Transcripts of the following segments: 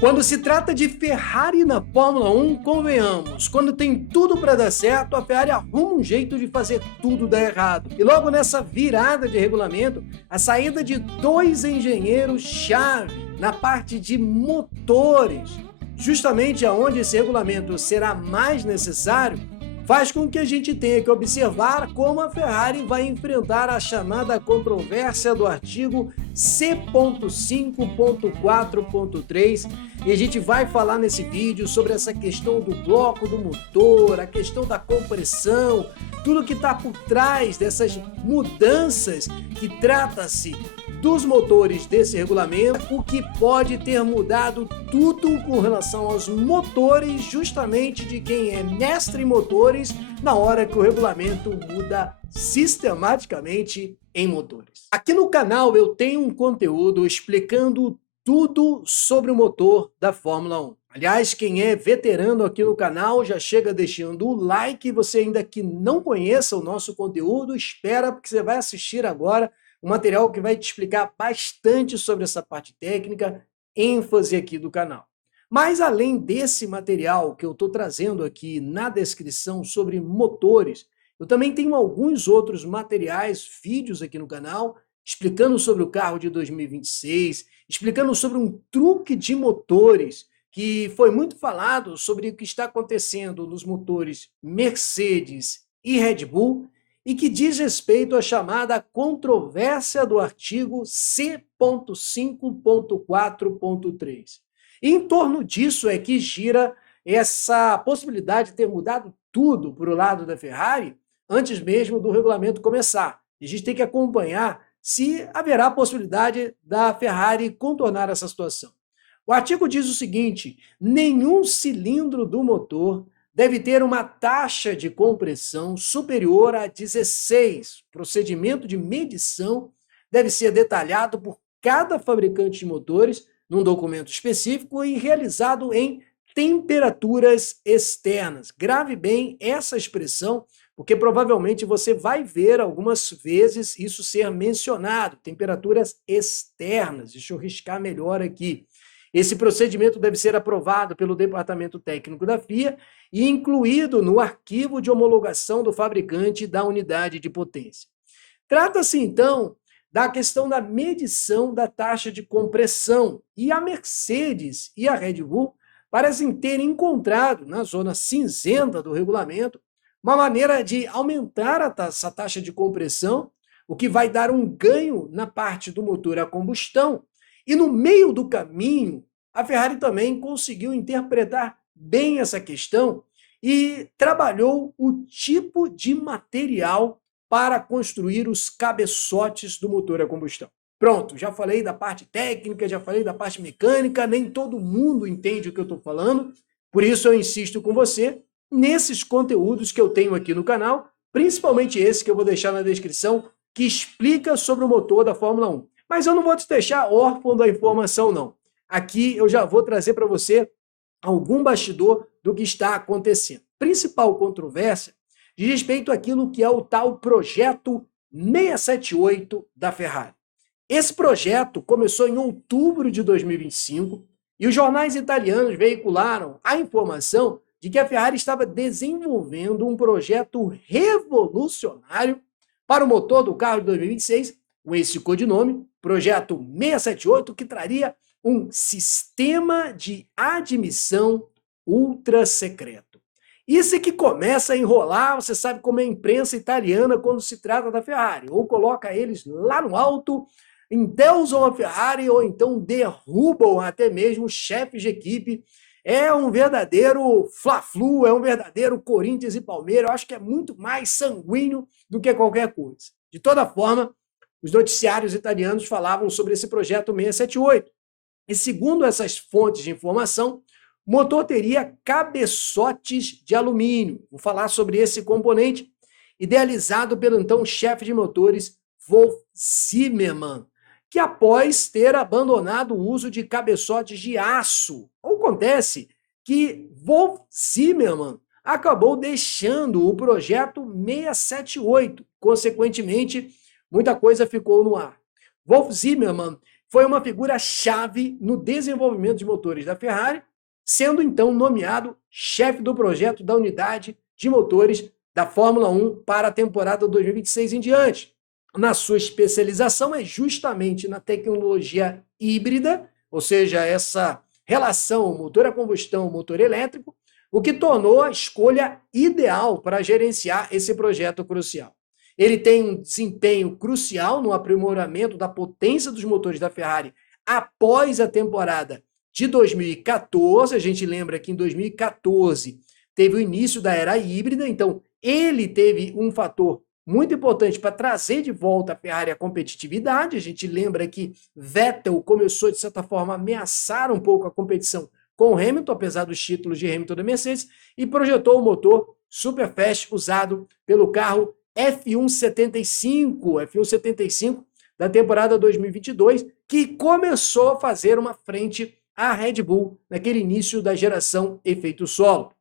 Quando se trata de Ferrari na Fórmula 1, convenhamos, quando tem tudo para dar certo, a Ferrari arruma um jeito de fazer tudo dar errado. E logo nessa virada de regulamento, a saída de dois engenheiros-chave na parte de motores, justamente aonde esse regulamento será mais necessário, faz com que a gente tenha que observar como a Ferrari vai enfrentar a chamada controvérsia do artigo C.5.4.3, e a gente vai falar nesse vídeo sobre essa questão do bloco do motor, a questão da compressão, tudo que está por trás dessas mudanças que trata-se dos motores desse regulamento, o que pode ter mudado tudo com relação aos motores, justamente de quem é mestre em motores, na hora que o regulamento muda sistematicamente em motores. Aqui no canal eu tenho um conteúdo explicando tudo sobre o motor da Fórmula 1. Aliás, quem é veterano aqui no canal já chega deixando o like. Você ainda que não conheça o nosso conteúdo, espera, porque você vai assistir agora um material que vai te explicar bastante sobre essa parte técnica, ênfase aqui do canal. Mas além desse material que eu estou trazendo aqui na descrição sobre motores, eu também tenho alguns outros materiais, vídeos aqui no canal, explicando sobre o carro de 2026, explicando sobre um truque de motores, que foi muito falado sobre o que está acontecendo nos motores Mercedes e Red Bull, e que diz respeito à chamada controvérsia do artigo C.5.4.3. E em torno disso é que gira essa possibilidade de ter mudado tudo para o lado da Ferrari antes mesmo do regulamento começar. E a gente tem que acompanhar se haverá a possibilidade da Ferrari contornar essa situação. O artigo diz o seguinte: nenhum cilindro do motor deve ter uma taxa de compressão superior a 16. O procedimento de medição deve ser detalhado por cada fabricante de motores num documento específico e realizado em temperaturas externas. Grave bem essa expressão, porque provavelmente você vai ver algumas vezes isso ser mencionado, temperaturas externas. Deixa eu riscar melhor aqui. Esse procedimento deve ser aprovado pelo Departamento Técnico da FIA e incluído no arquivo de homologação do fabricante da unidade de potência. Trata-se, então, da questão da medição da taxa de compressão, e a Mercedes e a Red Bull parecem ter encontrado, na zona cinzenta do regulamento, uma maneira de aumentar essa taxa de compressão, o que vai dar um ganho na parte do motor a combustão. E no meio do caminho, a Ferrari também conseguiu interpretar bem essa questão e trabalhou o tipo de material para construir os cabeçotes do motor a combustão. Pronto, já falei da parte técnica, já falei da parte mecânica, nem todo mundo entende o que eu estou falando, por isso eu insisto com você nesses conteúdos que eu tenho aqui no canal, principalmente esse que eu vou deixar na descrição, que explica sobre o motor da Fórmula 1. Mas eu não vou te deixar órfão da informação, não. Aqui eu já vou trazer para você algum bastidor do que está acontecendo. Principal controvérsia diz respeito àquilo que é o tal projeto 678 da Ferrari. Esse projeto começou em outubro de 2025 e os jornais italianos veicularam a informação de que a Ferrari estava desenvolvendo um projeto revolucionário para o motor do carro de 2026, com esse codinome, Projeto 678, que traria um sistema de admissão ultra secreto. Isso é que começa a enrolar, você sabe como é a imprensa italiana quando se trata da Ferrari. Ou coloca eles lá no alto, endeusam a Ferrari, ou então derrubam até mesmo chefes de equipe. É um verdadeiro Fla-Flu, é um verdadeiro Corinthians e Palmeiras. Eu acho que é muito mais sanguíneo do que qualquer coisa. De toda forma, os noticiários italianos falavam sobre esse projeto 678. E segundo essas fontes de informação, o motor teria cabeçotes de alumínio. Vou falar sobre esse componente, idealizado pelo então chefe de motores Wolf Zimmermann, que após ter abandonado o uso de cabeçotes de aço. Acontece que Wolf Zimmermann acabou deixando o projeto 678. Consequentemente, muita coisa ficou no ar. Wolf Zimmermann foi uma figura-chave no desenvolvimento de motores da Ferrari, sendo então nomeado chefe do projeto da unidade de motores da Fórmula 1 para a temporada 2026 em diante. Na sua especialização é justamente na tecnologia híbrida, ou seja, essa relação motor a combustão, motor elétrico, o que tornou a escolha ideal para gerenciar esse projeto crucial. Ele tem um desempenho crucial no aprimoramento da potência dos motores da Ferrari após a temporada de 2014. A gente lembra que em 2014 teve o início da era híbrida, então ele teve um fator muito importante para trazer de volta a Ferrari à competitividade. A gente lembra que Vettel começou, de certa forma, a ameaçar um pouco a competição com Hamilton, apesar dos títulos de Hamilton da Mercedes, e projetou o motor Superfast usado pelo carro F175 da temporada 2022, que começou a fazer uma frente à Red Bull naquele início da geração efeito solo.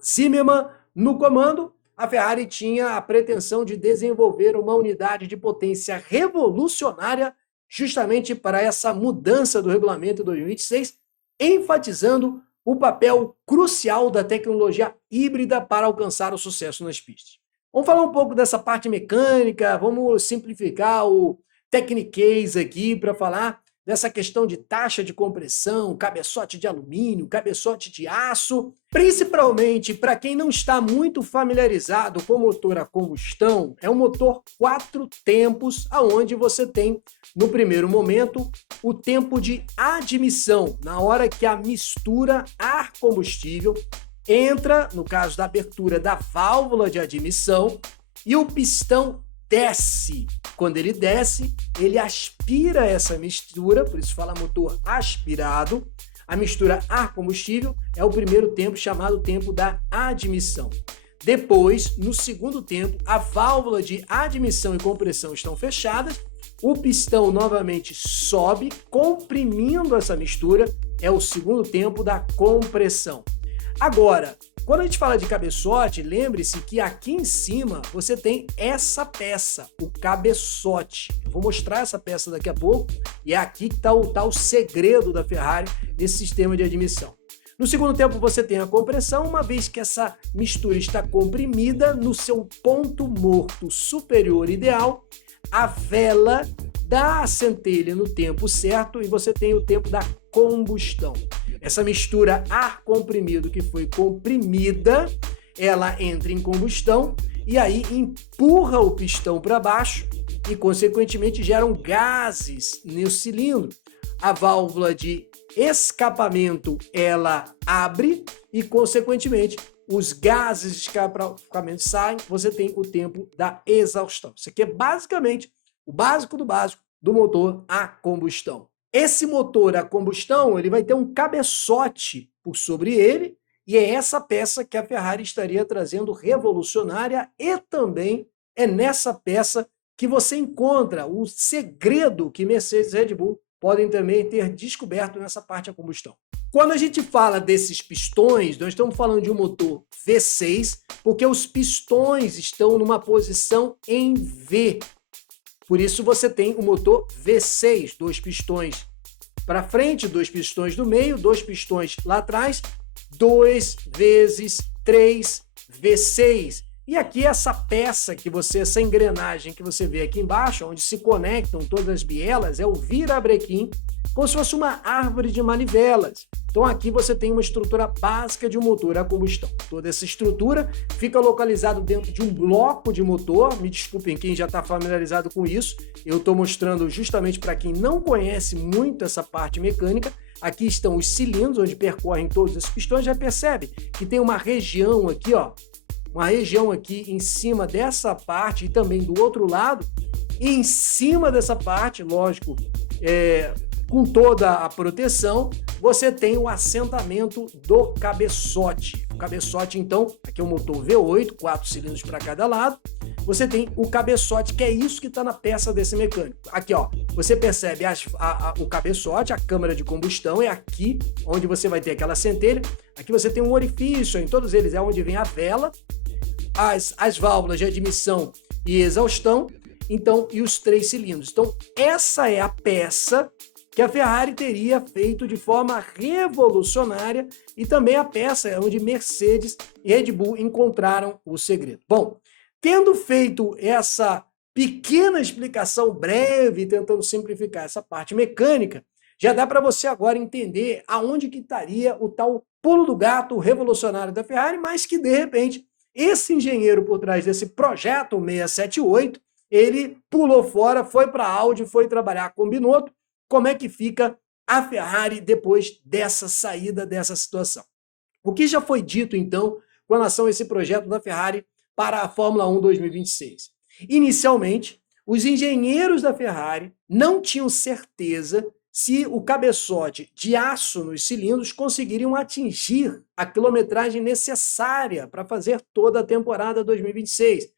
Zimmermann no comando, a Ferrari tinha a pretensão de desenvolver uma unidade de potência revolucionária justamente para essa mudança do regulamento em 2026, enfatizando o papel crucial da tecnologia híbrida para alcançar o sucesso nas pistas. Vamos falar um pouco dessa parte mecânica, vamos simplificar o Technicase aqui para falar dessa questão de taxa de compressão, cabeçote de alumínio, cabeçote de aço, principalmente para quem não está muito familiarizado com motor a combustão. É um motor 4 tempos, aonde você tem, no primeiro momento, o tempo de admissão, na hora que a mistura ar-combustível entra, no caso da abertura da válvula de admissão, e o pistão desce. Quando ele desce, ele aspira essa mistura, por isso fala motor aspirado. A mistura ar-combustível é o primeiro tempo, chamado tempo da admissão. Depois, no segundo tempo, a válvula de admissão e compressão estão fechadas, o pistão novamente sobe, comprimindo essa mistura, é o segundo tempo da compressão. Agora, quando a gente fala de cabeçote, lembre-se que aqui em cima você tem essa peça, o cabeçote. Eu vou mostrar essa peça daqui a pouco e é aqui que está o segredo da Ferrari nesse sistema de admissão. No segundo tempo você tem a compressão, uma vez que essa mistura está comprimida no seu ponto morto superior ideal, a vela dá a centelha no tempo certo e você tem o tempo da combustão. Essa mistura ar comprimido que foi comprimida, ela entra em combustão e aí empurra o pistão para baixo e, consequentemente, geram gases no cilindro. A válvula de escapamento, ela abre e, consequentemente, os gases de escapamento saem, você tem o tempo da exaustão. Isso aqui é basicamente o básico do motor a combustão. Esse motor a combustão, ele vai ter um cabeçote por sobre ele, e é essa peça que a Ferrari estaria trazendo revolucionária, e também é nessa peça que você encontra o segredo que Mercedes e Red Bull podem também ter descoberto nessa parte a combustão. Quando a gente fala desses pistões, nós estamos falando de um motor V6, porque os pistões estão numa posição em V. Por isso você tem o motor V6, 2 pistões para frente, 2 pistões do meio, 2 pistões lá atrás, 2 vezes 3 V6. E aqui essa peça essa engrenagem que você vê aqui embaixo, onde se conectam todas as bielas, é o virabrequim, como se fosse uma árvore de manivelas. Então aqui você tem uma estrutura básica de um motor a combustão. Toda essa estrutura fica localizada dentro de um bloco de motor. Me desculpem quem já está familiarizado com isso. Eu estou mostrando justamente para quem não conhece muito essa parte mecânica. Aqui estão os cilindros onde percorrem todos esses pistões. Já percebe que tem uma região aqui, ó, uma região aqui em cima dessa parte e também do outro lado. E em cima dessa parte, lógico, com toda a proteção, você tem o assentamento do cabeçote. O cabeçote, então, aqui é um motor V8, 4 cilindros para cada lado. Você tem o cabeçote, que é isso que está na peça desse mecânico. Aqui, ó, você percebe o cabeçote, a câmara de combustão é aqui, onde você vai ter aquela centelha. Aqui você tem um orifício, em todos eles é onde vem a vela, as válvulas de admissão e exaustão, então, e os 3 cilindros. Então, essa é a peça que a Ferrari teria feito de forma revolucionária e também a peça onde Mercedes e Red Bull encontraram o segredo. Bom, tendo feito essa pequena explicação breve, tentando simplificar essa parte mecânica, já dá para você agora entender aonde que estaria o tal pulo do gato revolucionário da Ferrari, mas que, de repente, esse engenheiro por trás desse projeto 678, ele pulou fora, foi para a Audi, foi trabalhar com o Binotto. Como é que fica a Ferrari depois dessa saída, dessa situação? O que já foi dito, então, com relação a esse projeto da Ferrari para a Fórmula 1 2026? Inicialmente, os engenheiros da Ferrari não tinham certeza se o cabeçote de aço nos cilindros conseguiriam atingir a quilometragem necessária para fazer toda a temporada 2026,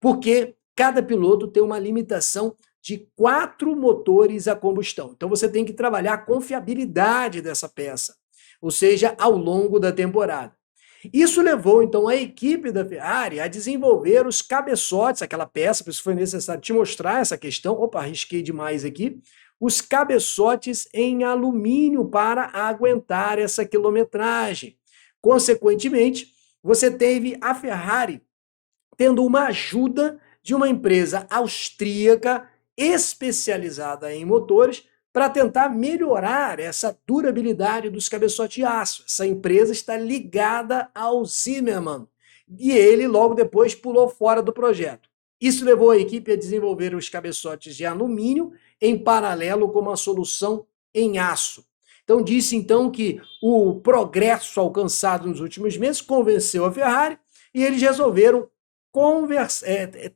porque cada piloto tem uma limitação de 4 motores a combustão. Então você tem que trabalhar a confiabilidade dessa peça, ou seja, ao longo da temporada. Isso levou, então, a equipe da Ferrari a desenvolver os cabeçotes, aquela peça, por isso foi necessário te mostrar essa questão. Opa, arrisquei demais aqui. Os cabeçotes em alumínio para aguentar essa quilometragem. Consequentemente, você teve a Ferrari tendo uma ajuda de uma empresa austríaca especializada em motores para tentar melhorar essa durabilidade dos cabeçotes de aço. Essa empresa está ligada ao Zimmermann e ele logo depois pulou fora do projeto. Isso levou a equipe a desenvolver os cabeçotes de alumínio em paralelo com uma solução em aço. Então disse então que o progresso alcançado nos últimos meses convenceu a Ferrari e eles resolveram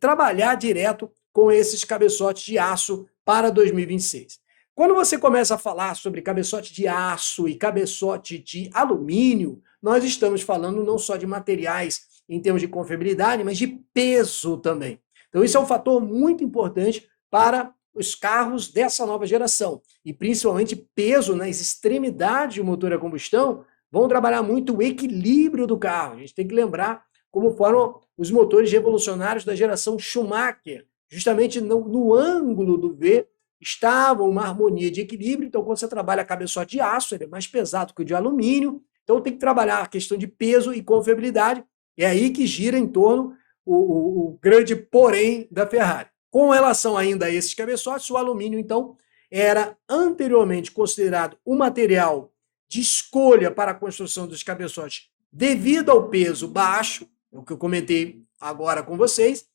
trabalhar direto com esses cabeçotes de aço para 2026. Quando você começa a falar sobre cabeçote de aço e cabeçote de alumínio, nós estamos falando não só de materiais em termos de confiabilidade, mas de peso também. Então isso é um fator muito importante para os carros dessa nova geração. E principalmente peso nas extremidades do motor a combustão vão trabalhar muito o equilíbrio do carro. A gente tem que lembrar como foram os motores revolucionários da geração Schumacher. Justamente no ângulo do V estava uma harmonia de equilíbrio. Então, quando você trabalha cabeçote de aço, ele é mais pesado que o de alumínio. Então, tem que trabalhar a questão de peso e confiabilidade. É aí que gira em torno o grande porém da Ferrari. Com relação ainda a esses cabeçotes, o alumínio, então, era anteriormente considerado um material de escolha para a construção dos cabeçotes devido ao peso baixo, o que eu comentei agora com vocês.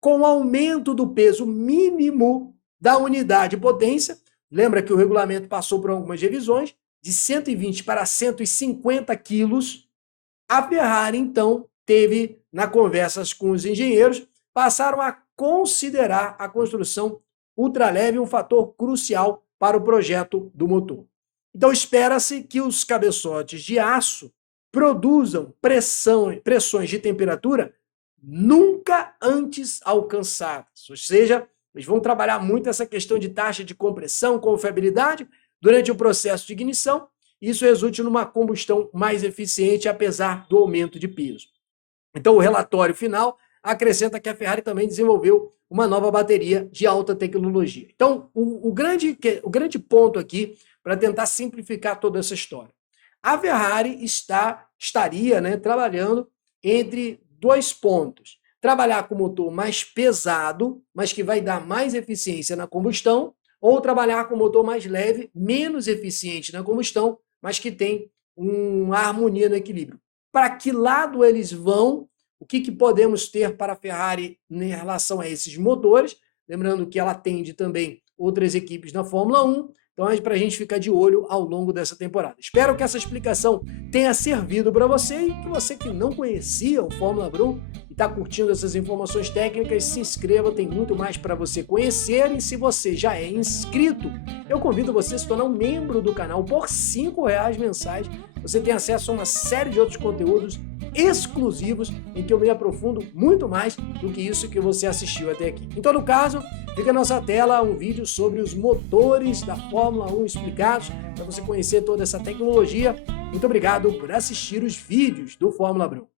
Com o aumento do peso mínimo da unidade de potência, lembra que o regulamento passou por algumas revisões, de 120 para 150 quilos, a Ferrari, então, teve, nas conversas com os engenheiros, passaram a considerar a construção ultraleve um fator crucial para o projeto do motor. Então, espera-se que os cabeçotes de aço produzam pressões de temperatura nunca antes alcançadas. Ou seja, eles vão trabalhar muito essa questão de taxa de compressão, confiabilidade durante o processo de ignição. Isso resulta numa combustão mais eficiente, apesar do aumento de peso. Então, o relatório final acrescenta que a Ferrari também desenvolveu uma nova bateria de alta tecnologia. Então, o grande ponto aqui, para tentar simplificar toda essa história, a Ferrari estaria, né, trabalhando entre 2 pontos. Trabalhar com motor mais pesado, mas que vai dar mais eficiência na combustão, ou trabalhar com motor mais leve, menos eficiente na combustão, mas que tem uma harmonia no equilíbrio. Para que lado eles vão? O que podemos ter para a Ferrari em relação a esses motores? Lembrando que ela atende também outras equipes na Fórmula 1, então é para a gente ficar de olho ao longo dessa temporada. Espero que essa explicação tenha servido para você e que você que não conhecia o Fórmula Brum e está curtindo essas informações técnicas, se inscreva, tem muito mais para você conhecer. E se você já é inscrito, eu convido você a se tornar um membro do canal por R$5 mensais. Você tem acesso a uma série de outros conteúdos exclusivos em que eu me aprofundo muito mais do que isso que você assistiu até aqui. Em todo caso, fica na nossa tela um vídeo sobre os motores da Fórmula 1 explicados, para você conhecer toda essa tecnologia. Muito obrigado por assistir os vídeos do Fórmula Brum.